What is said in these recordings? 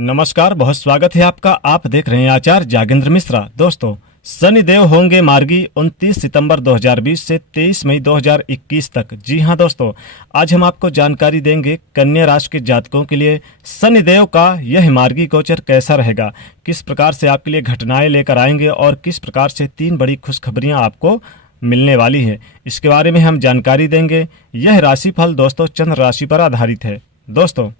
नमस्कार, बहुत स्वागत है आपका। आप देख रहे हैं आचार्य जागेंद्र मिश्रा। दोस्तों, शनिदेव होंगे मार्गी 29 सितंबर 2020 से 23 मई 2021 तक। जी हां दोस्तों, आज हम आपको जानकारी देंगे कन्या राशि के जातकों के लिए शनिदेव का यह मार्गी गोचर कैसा रहेगा, किस प्रकार से आपके लिए घटनाएं लेकर आएंगे और किस प्रकार से 3 बड़ी खुशखबरियां आपको मिलने वाली है, इसके बारे में हम जानकारी देंगे। यह राशिफल दोस्तों चंद्र राशि पर आधारित है। दोस्तों,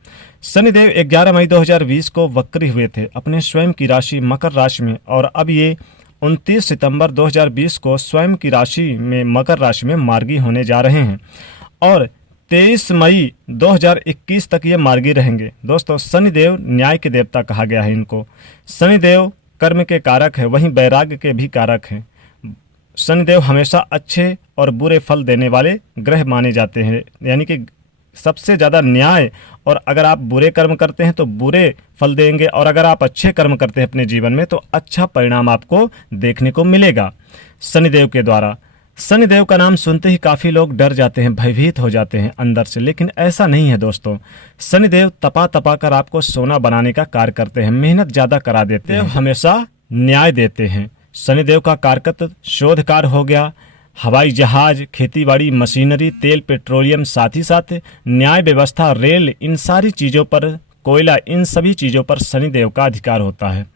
शनिदेव 11 मई 2020 को वक्री हुए थे अपने स्वयं की राशि मकर राशि में, और अब ये 29 सितंबर 2020 को स्वयं की राशि में मकर राशि में मार्गी होने जा रहे हैं और 23 मई 2021 तक ये मार्गी रहेंगे। दोस्तों, शनिदेव न्याय के देवता कहा गया है इनको। शनिदेव कर्म के कारक है, वहीं वैराग्य के भी कारक हैं। शनिदेव हमेशा अच्छे और बुरे फल देने वाले ग्रह माने जाते हैं, यानी कि सबसे ज़्यादा न्याय, और अगर आप बुरे कर्म करते हैं तो बुरे फल देंगे, और अगर आप अच्छे कर्म करते हैं अपने जीवन में तो अच्छा परिणाम आपको देखने को मिलेगा शनिदेव के द्वारा। शनिदेव का नाम सुनते ही काफ़ी लोग डर जाते हैं, भयभीत हो जाते हैं अंदर से, लेकिन ऐसा नहीं है दोस्तों। शनिदेव तपा तपा कर आपको सोना बनाने का कार्य करते हैं, मेहनत ज़्यादा करा देते हैं, हमेशा न्याय देते हैं। शनिदेव का कारकत्व शोध कार्य हो गया, हवाई जहाज, खेतीबाड़ी, मशीनरी, तेल, पेट्रोलियम, साथ ही साथ न्याय व्यवस्था, रेल, इन सारी चीज़ों पर, कोयला, इन सभी चीज़ों पर शनिदेव का अधिकार होता है।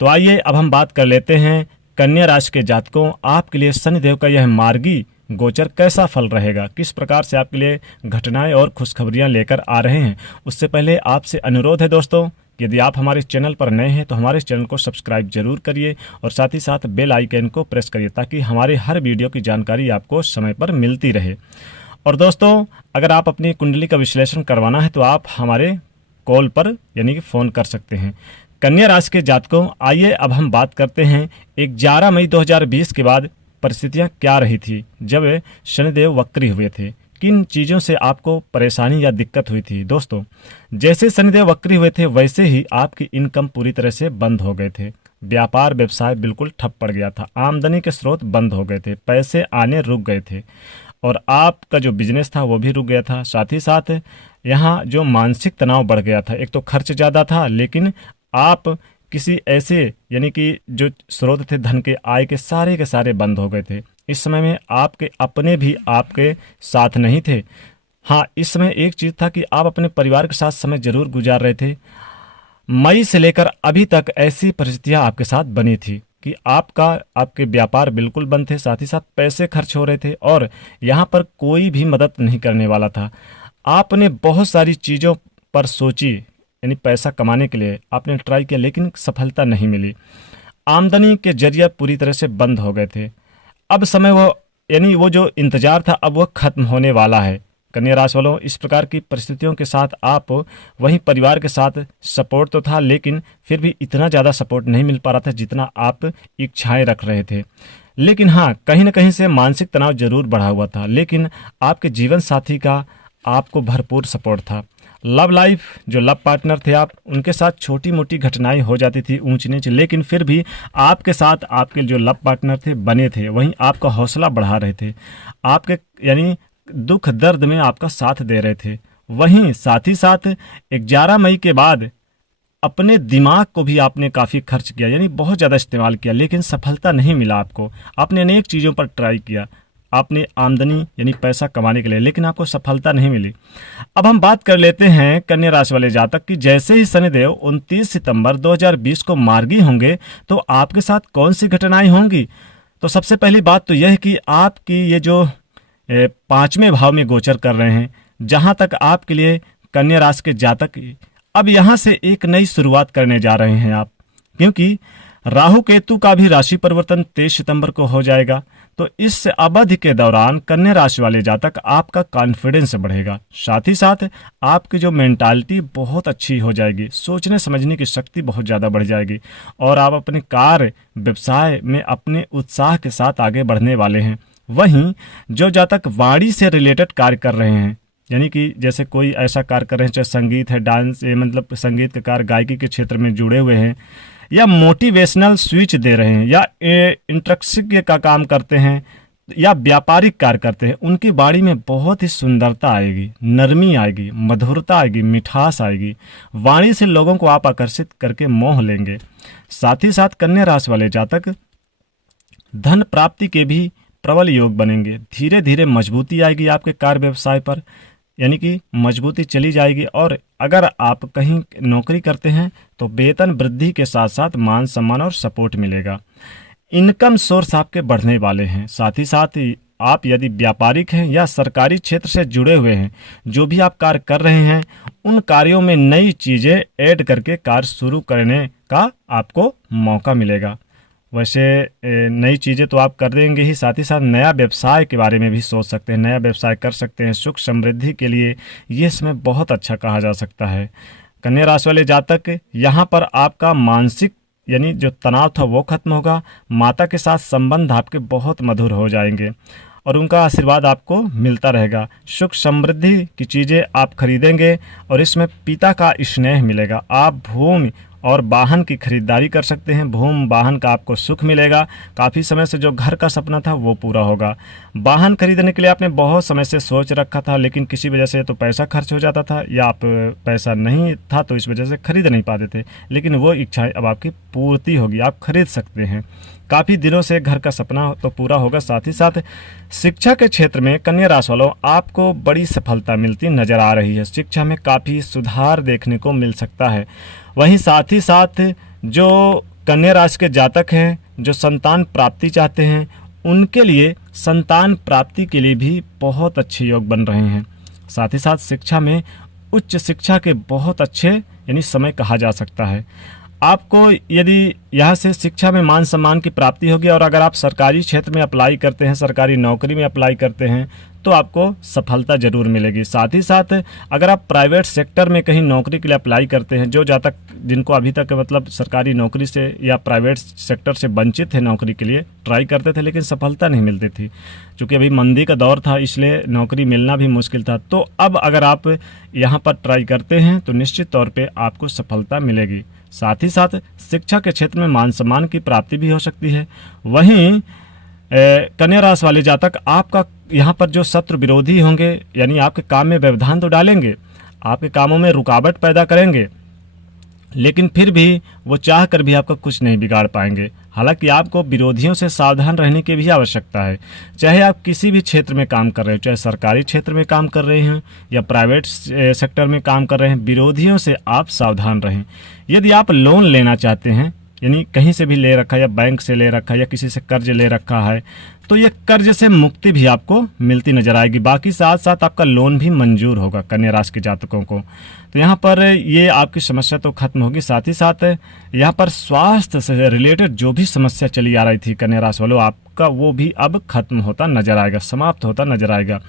तो आइए अब हम बात कर लेते हैं कन्या राशि के जातकों, आपके लिए शनिदेव का यह मार्गी गोचर कैसा फल रहेगा, किस प्रकार से आपके लिए घटनाएं और खुशखबरियां लेकर आ रहे हैं। उससे पहले आपसे अनुरोध है दोस्तों, यदि आप हमारे चैनल पर नए हैं तो हमारे चैनल को सब्सक्राइब जरूर करिए और साथ ही साथ बेल आइकन को प्रेस करिए ताकि हमारे हर वीडियो की जानकारी आपको समय पर मिलती रहे। और दोस्तों, अगर आप अपनी कुंडली का विश्लेषण करवाना है तो आप हमारे कॉल पर यानी कि फ़ोन कर सकते हैं। कन्या राशि के जातकों, आइए अब हम बात करते हैं 11 मई 2020 के बाद परिस्थितियाँ क्या रही थी जब शनिदेव वक्री हुए थे, किन चीज़ों से आपको परेशानी या दिक्कत हुई थी। दोस्तों, जैसे शनिदेव वक्री हुए थे वैसे ही आपकी इनकम पूरी तरह से बंद हो गए थे, व्यापार व्यवसाय बिल्कुल ठप पड़ गया था, आमदनी के स्रोत बंद हो गए थे, पैसे आने रुक गए थे और आपका जो बिजनेस था वो भी रुक गया था। साथ ही साथ यहाँ जो मानसिक तनाव बढ़ गया था, एक तो खर्च ज़्यादा था, लेकिन आप किसी ऐसे यानी कि जो स्रोत थे धन के, आय के सारे बंद हो गए थे। इस समय में आपके अपने भी आपके साथ नहीं थे। हाँ, इस समय एक चीज़ था कि आप अपने परिवार के साथ समय जरूर गुजार रहे थे। मई से लेकर अभी तक ऐसी परिस्थितियाँ आपके साथ बनी थी कि आपके व्यापार बिल्कुल बंद थे, साथ ही साथ पैसे खर्च हो रहे थे और यहाँ पर कोई भी मदद नहीं करने वाला था। आपने बहुत सारी चीज़ों पर सोची, यानी पैसा कमाने के लिए आपने ट्राई किया, लेकिन सफलता नहीं मिली। आमदनी के जरिए पूरी तरह से बंद हो गए थे। अब समय वो जो इंतजार था अब वह खत्म होने वाला है। कन्या राशि वालों, इस प्रकार की परिस्थितियों के साथ आप वहीं परिवार के साथ सपोर्ट तो था, लेकिन फिर भी इतना ज़्यादा सपोर्ट नहीं मिल पा रहा था जितना आप इच्छाएं रख रहे थे। लेकिन हाँ, कहीं ना कहीं से मानसिक तनाव जरूर बढ़ा हुआ था, लेकिन आपके जीवन साथी का आपको भरपूर सपोर्ट था। लव लाइफ, जो लव पार्टनर थे आप, उनके साथ छोटी मोटी घटनाएं हो जाती थी ऊंच नीच, लेकिन फिर भी आपके साथ आपके जो लव पार्टनर थे बने थे, वहीं आपका हौसला बढ़ा रहे थे, आपके यानी दुख दर्द में आपका साथ दे रहे थे। वहीं साथ ही साथ 11 मई के बाद अपने दिमाग को भी आपने काफ़ी खर्च किया, यानी बहुत ज़्यादा इस्तेमाल किया, लेकिन सफलता नहीं मिला आपको। आपने अनेक चीज़ों पर ट्राई किया, आपने आमदनी यानी पैसा कमाने के लिए, लेकिन आपको सफलता नहीं मिली। अब हम बात कर लेते हैं कन्या राशि वाले जातक की जैसे ही शनिदेव 29 सितंबर 2020 को मार्गी होंगे तो आपके साथ कौन सी घटनाएं होंगी। तो सबसे पहली बात तो यह है कि आपकी ये जो 5वें भाव में गोचर कर रहे हैं, जहां तक आपके लिए कन्या राशि के जातक अब यहां से एक नई शुरुआत करने जा रहे हैं आप, क्योंकि राहु केतु का भी राशि परिवर्तन 23 सितंबर को हो जाएगा। तो इस अवधि के दौरान कन्या राशि वाले जातक आपका कॉन्फिडेंस बढ़ेगा, साथ ही साथ आपकी जो मेंटालिटी बहुत अच्छी हो जाएगी, सोचने समझने की शक्ति बहुत ज़्यादा बढ़ जाएगी और आप अपने कार्य व्यवसाय में अपने उत्साह के साथ आगे बढ़ने वाले हैं। वहीं जो जातक वाणी से रिलेटेड कार्य कर रहे हैं, यानी कि जैसे कोई ऐसा कार्य कर रहे हैं, चाहे संगीत है, डांस, मतलब संगीत का कार्य, गायकी के क्षेत्र में जुड़े हुए हैं, या मोटिवेशनल स्पीच दे रहे हैं, या इंटरेक्शन का काम करते हैं, या व्यापारिक कार्य करते हैं, उनकी वाणी में बहुत ही सुंदरता आएगी, नरमी आएगी, मधुरता आएगी, मिठास आएगी। वाणी से लोगों को आप आकर्षित करके मोह लेंगे। साथ ही साथ कन्या राशि वाले जातक धन प्राप्ति के भी प्रबल योग बनेंगे। धीरे धीरे मजबूती आएगी आपके कार्य व्यवसाय पर, यानी कि मजबूती चली जाएगी। और अगर आप कहीं नौकरी करते हैं तो वेतन वृद्धि के साथ साथ मान सम्मान और सपोर्ट मिलेगा। इनकम सोर्स आपके बढ़ने वाले हैं। साथ ही साथ आप यदि व्यापारिक हैं या सरकारी क्षेत्र से जुड़े हुए हैं, जो भी आप कार्य कर रहे हैं, उन कार्यों में नई चीज़ें ऐड करके कार्य शुरू करने का आपको मौका मिलेगा। वैसे नई चीज़ें तो आप कर देंगे ही, साथ ही साथ नया व्यवसाय के बारे में भी सोच सकते हैं, नया व्यवसाय कर सकते हैं। सुख समृद्धि के लिए ये समय बहुत अच्छा कहा जा सकता है। कन्या राशि वाले जातक यहाँ पर आपका मानसिक यानी जो तनाव था वो खत्म होगा। माता के साथ संबंध आपके बहुत मधुर हो जाएंगे और उनका आशीर्वाद आपको मिलता रहेगा। सुख समृद्धि की चीज़ें आप खरीदेंगे और इसमें पिता का स्नेह मिलेगा। आप भूमि और वाहन की खरीदारी कर सकते हैं। भूमि वाहन का आपको सुख मिलेगा। काफ़ी समय से जो घर का सपना था वो पूरा होगा। वाहन खरीदने के लिए आपने बहुत समय से सोच रखा था, लेकिन किसी वजह से तो पैसा खर्च हो जाता था या आप पैसा नहीं था तो इस वजह से खरीद नहीं पाते थे, लेकिन वो इच्छाएं अब आपकी पूर्ति होगी, आप खरीद सकते हैं। काफ़ी दिनों से घर का सपना तो पूरा होगा। साथ ही साथ शिक्षा के क्षेत्र में कन्या राशि वालों आपको बड़ी सफलता मिलती नजर आ रही है। शिक्षा में काफ़ी सुधार देखने को मिल सकता है। वहीं साथ ही साथ जो कन्या राशि के जातक हैं, जो संतान प्राप्ति चाहते हैं, उनके लिए संतान प्राप्ति के लिए भी बहुत अच्छे योग बन रहे हैं। साथ ही साथ शिक्षा में उच्च शिक्षा के बहुत अच्छे यानी समय कहा जा सकता है। आपको यदि यहाँ से शिक्षा में मान सम्मान की प्राप्ति होगी और अगर आप सरकारी क्षेत्र में अप्लाई करते हैं, सरकारी नौकरी में अप्लाई करते हैं तो आपको सफलता जरूर मिलेगी। साथ ही साथ अगर आप प्राइवेट सेक्टर में कहीं नौकरी के लिए अप्लाई करते हैं, जो जातक जिनको अभी तक मतलब सरकारी नौकरी से या प्राइवेट सेक्टर से वंचित थे, नौकरी के लिए ट्राई करते थे लेकिन सफलता नहीं मिलती थी, क्योंकि अभी मंदी का दौर था इसलिए नौकरी मिलना भी मुश्किल था। तो अब अगर आप यहाँ पर ट्राई करते हैं तो निश्चित तौर पर आपको सफलता मिलेगी। साथ ही साथ शिक्षा के क्षेत्र में मान सम्मान की प्राप्ति भी हो सकती है। वहीं कन्या राशि वाले जातक आपका यहाँ पर जो शत्रु विरोधी होंगे यानी आपके काम में व्यवधान तो डालेंगे, आपके कामों में रुकावट पैदा करेंगे, लेकिन फिर भी वो चाह कर भी आपका कुछ नहीं बिगाड़ पाएंगे। हालांकि आपको विरोधियों से सावधान रहने की भी आवश्यकता है। चाहे आप किसी भी क्षेत्र में काम कर रहे हो, चाहे सरकारी क्षेत्र में काम कर रहे हैं या प्राइवेट सेक्टर में काम कर रहे हैं, विरोधियों से आप सावधान रहें। यदि आप लोन लेना चाहते हैं, यानी कहीं से भी ले रखा है या बैंक से ले रखा है या किसी से कर्ज ले रखा है, तो ये कर्ज से मुक्ति भी आपको मिलती नजर आएगी। बाकी साथ साथ आपका लोन भी मंजूर होगा कन्या राशि के जातकों को। तो यहाँ पर ये आपकी समस्या तो खत्म होगी। साथ ही साथ यहाँ पर स्वास्थ्य से रिलेटेड जो भी समस्या चली आ रही थी कन्या राशि वालों, आपका वो भी अब खत्म होता नजर आएगा, समाप्त होता नजर आएगा।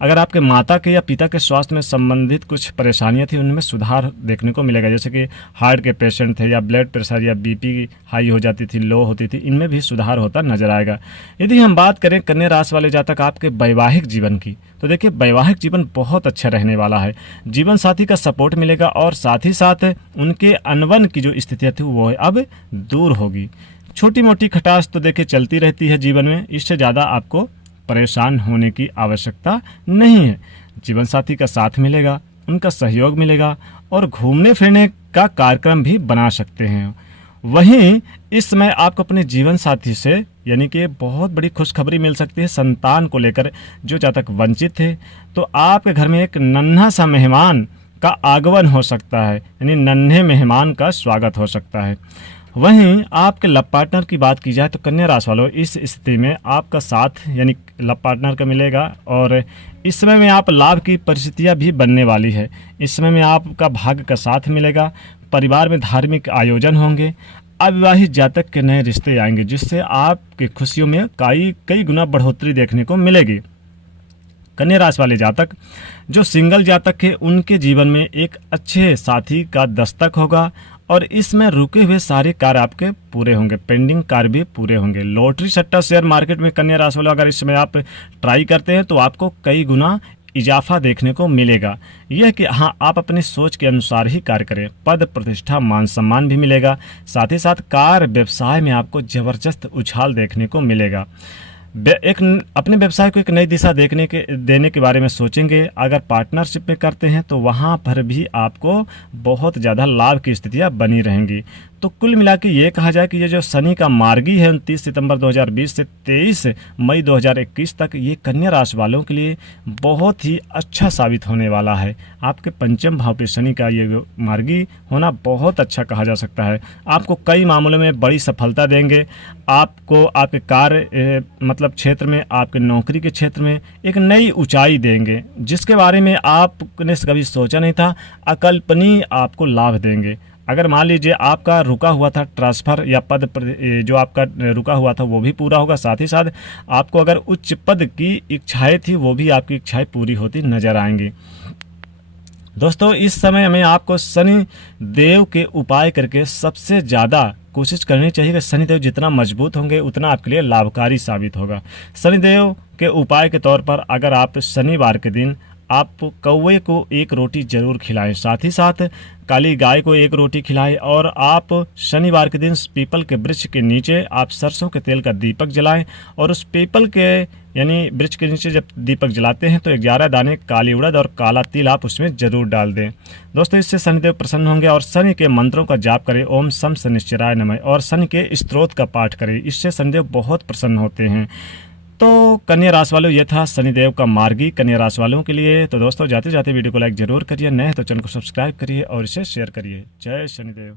अगर आपके माता के या पिता के स्वास्थ्य में संबंधित कुछ परेशानियां थी, उनमें सुधार देखने को मिलेगा। जैसे कि हार्ट के पेशेंट थे या ब्लड प्रेशर या बीपी हाई हो जाती थी, लो होती थी, इनमें भी सुधार होता नजर आएगा। यदि हम बात करें कन्या राशि वाले जातक आपके वैवाहिक जीवन की, तो देखिए वैवाहिक जीवन बहुत अच्छा रहने वाला है। जीवन साथी का सपोर्ट मिलेगा और साथ ही साथ उनके अनबन की जो स्थितियाँ थी वो अब दूर होगी। छोटी मोटी खटास तो देखिए चलती रहती है जीवन में, इससे ज़्यादा आपको परेशान होने की आवश्यकता नहीं है। जीवन साथी का साथ मिलेगा, उनका सहयोग मिलेगा और घूमने फिरने का कार्यक्रम भी बना सकते हैं। वहीं इस समय आपको अपने जीवन साथी से यानी कि बहुत बड़ी खुशखबरी मिल सकती है। संतान को लेकर जो जातक वंचित थे, तो आपके घर में एक नन्हा सा मेहमान का आगमन हो सकता है, यानी नन्हे मेहमान का स्वागत हो सकता है। वहीं आपके लव पार्टनर की बात की जाए तो कन्या राशि वालों इस स्थिति में आपका साथ यानी लव पार्टनर का मिलेगा और इस समय में आप लाभ की परिस्थितियां भी बनने वाली है। इस समय में आपका भाग्य का साथ मिलेगा। परिवार में धार्मिक आयोजन होंगे। अविवाहित जातक के नए रिश्ते आएंगे जिससे आपकी खुशियों में कई गुना बढ़ोतरी देखने को मिलेगी। कन्या राशि वाले जातक जो सिंगल जातक है उनके जीवन में एक अच्छे साथी का दस्तक होगा और इसमें रुके हुए सारे कार्य आपके पूरे होंगे, पेंडिंग कार्य भी पूरे होंगे। लॉटरी सट्टा शेयर मार्केट में कन्या राशि वाले अगर इस समय आप ट्राई करते हैं तो आपको कई गुना इजाफा देखने को मिलेगा। यह कि हाँ आप अपनी सोच के अनुसार ही कार्य करें। पद प्रतिष्ठा मान सम्मान भी मिलेगा। साथ ही साथ कार्य व्यवसाय में आपको जबरदस्त उछाल देखने को मिलेगा। अपने व्यवसाय को एक नई दिशा देने के बारे में सोचेंगे। अगर पार्टनरशिप में करते हैं तो वहाँ पर भी आपको बहुत ज़्यादा लाभ की स्थितियाँ बनी रहेंगी। तो कुल मिला के ये कहा जाए कि ये जो शनि का मार्गी है 29 सितंबर 2020 से 23 मई 2021 तक, ये कन्या राशि वालों के लिए बहुत ही अच्छा साबित होने वाला है। आपके पंचम भाव पे शनि का ये मार्गी होना बहुत अच्छा कहा जा सकता है। आपको कई मामलों में बड़ी सफलता देंगे। आपको आपके कार्य मतलब क्षेत्र में, आपके नौकरी के क्षेत्र में एक नई ऊंचाई देंगे, जिसके बारे में आपने कभी सोचा नहीं था। अकल्पनीय आपको लाभ देंगे। अगर मान लीजिए आपका रुका हुआ था ट्रांसफ़र या पद पर, जो आपका रुका हुआ था वो भी पूरा होगा। साथ ही साथ आपको अगर उच्च पद की इच्छाएं थी वो भी आपकी इच्छाएं पूरी होती नजर आएंगी। दोस्तों, इस समय में आपको शनि देव के उपाय करके सबसे ज़्यादा कोशिश करनी चाहिए कि शनिदेव जितना मजबूत होंगे उतना आपके लिए लाभकारी साबित होगा। शनिदेव के उपाय के तौर पर अगर आप शनिवार के दिन आप कौवे को एक रोटी जरूर खिलाएं, साथ ही साथ काली गाय को एक रोटी खिलाएं, और आप शनिवार के दिन पीपल के वृक्ष के नीचे आप सरसों के तेल का दीपक जलाएं, और उस पीपल के यानी वृक्ष के नीचे जब दीपक जलाते हैं तो 11 दाने काली उड़द और काला तिल आप उसमें जरूर डाल दें। दोस्तों, इससे शनिदेव प्रसन्न होंगे। और शनि के मंत्रों का जाप करें, ओम शम शनिश्चराय नमः, और शनि के स्तोत्र का पाठ करें। इससे शनिदेव बहुत प्रसन्न होते हैं। तो कन्या राशि वालों, ये था शनिदेव का मार्गी कन्या राशि वालों के लिए। तो दोस्तों, जाते जाते वीडियो को लाइक जरूर करिए, नए हैं तो चैनल को सब्सक्राइब करिए और इसे शेयर करिए। जय शनिदेव।